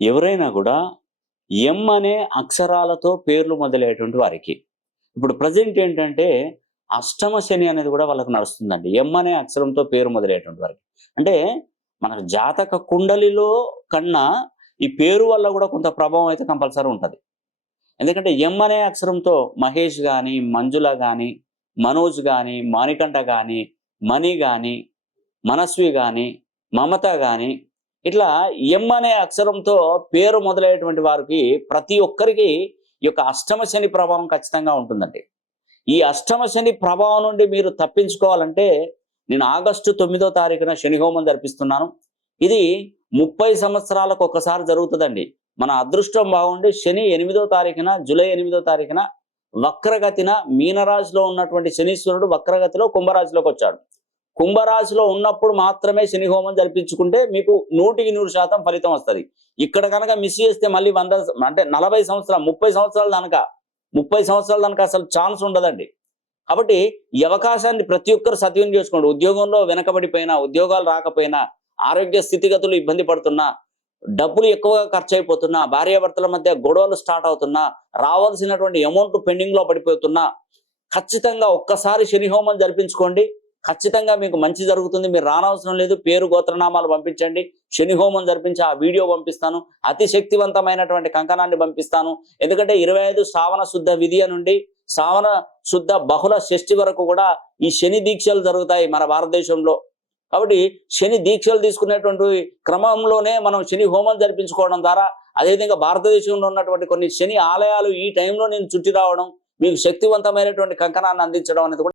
ఎవరైనా కూడా ఎం అనే అక్షరాలతో పేర్లు మొదలయ్యేటువంటి వారికి ఇప్పుడు ప్రజెంట్ ఏంటంటే అష్టమ శని అనేది కూడా వాళ్ళకు నడుస్తుందండి. ఎం అనే అక్షరంతో పేరు మొదలయ్యేటువంటి వారికి. అంటే మన జాతక కుండలిలో కన్నా ఈ పేరు వల్ల కూడా కొంత ప్రభావం అయితే కంపల్సరీ ఉంటది. ఎందుకంటే ఎం అనే అక్షరంతో మహేష్ గాని, మంజుల గాని, మనోజ్ గాని, మాణికంఠ గాని, మణి గాని, మనస్వి గాని, మమత గాని ఇట్లా ఎం అనే అక్షరంతో పేరు మొదలయ్యేటువంటి వారికి ప్రతి ఒక్కరికి ఈ యొక్క అష్టమ శని ప్రభావం ఖచ్చితంగా ఉంటుందండి. ఈ అష్టమ శని ప్రభావం నుండి మీరు తప్పించుకోవాలంటే నేను ఆగస్టు 9వ తారీఖున శని హోమం జరిపిస్తున్నాను. ఇది 30 సంవత్సరాలకు ఒకసారి జరుగుతుందండి. మన అదృష్టం బాగుండి శని 8వ తారీఖున జూలై 8వ తారీఖున వక్రగతిన మీనరాశిలో ఉన్నటువంటి శనీశ్వరుడు వక్రగతిలో కుంభరాశిలోకి వచ్చాడు. కుంభరాశిలో ఉన్నప్పుడు మాత్రమే శని హోమం జరిపించుకుంటే మీకు 100% ఫలితం వస్తుంది. ఇక్కడ కనుక మిస్ చేస్తే మళ్ళీ 100 అంటే 40 సంవత్సరాలు 30 సంవత్సరాల దానికి అసలు ఛాన్స్ ఉండదండి. కాబట్టి ఈ అవకాశాన్ని ప్రతి ఒక్కరు సద్వినియోగం చేసుకోండి. ఉద్యోగంలో వెనకబడిపోయినా, ఉద్యోగాలు రాకపోయినా, ఆరోగ్య స్థితిగతులు ఇబ్బంది పడుతున్నా, డబ్బులు ఎక్కువగా ఖర్చు అయిపోతున్నా, భార్యాభర్తల మధ్య గొడవలు స్టార్ట్ అవుతున్నా, రావాల్సినటువంటి అమౌంట్ పెండింగ్ లో పడిపోతున్నా ఖచ్చితంగా ఒక్కసారి శని హోమం జరిపించుకోండి. ఖచ్చితంగా మీకు మంచి జరుగుతుంది. మీరు రానవసరం లేదు. పేరు గోత్రనామాలు పంపించండి. శని హోమం జరిపించి ఆ వీడియో పంపిస్తాను. అతి శక్తివంతమైనటువంటి కంకణాన్ని పంపిస్తాను. ఎందుకంటే 25 శ్రావణ శుద్ధ విధియ నుండి శ్రావణ శుద్ధ బహుళ షష్ఠి వరకు కూడా ఈ శని దీక్షలు జరుగుతాయి మన భారతదేశంలో. కాబట్టి శని దీక్షలు తీసుకునేటువంటి క్రమంలోనే మనం శని హోమం జరిపించుకోవడం ద్వారా, అదేవిధంగా భారతదేశంలో ఉన్నటువంటి కొన్ని శని ఆలయాలు ఈ టైంలో నేను చుట్టి రావడం, మీకు శక్తివంతమైనటువంటి కంకణాన్ని అందించడం అనేది కూడా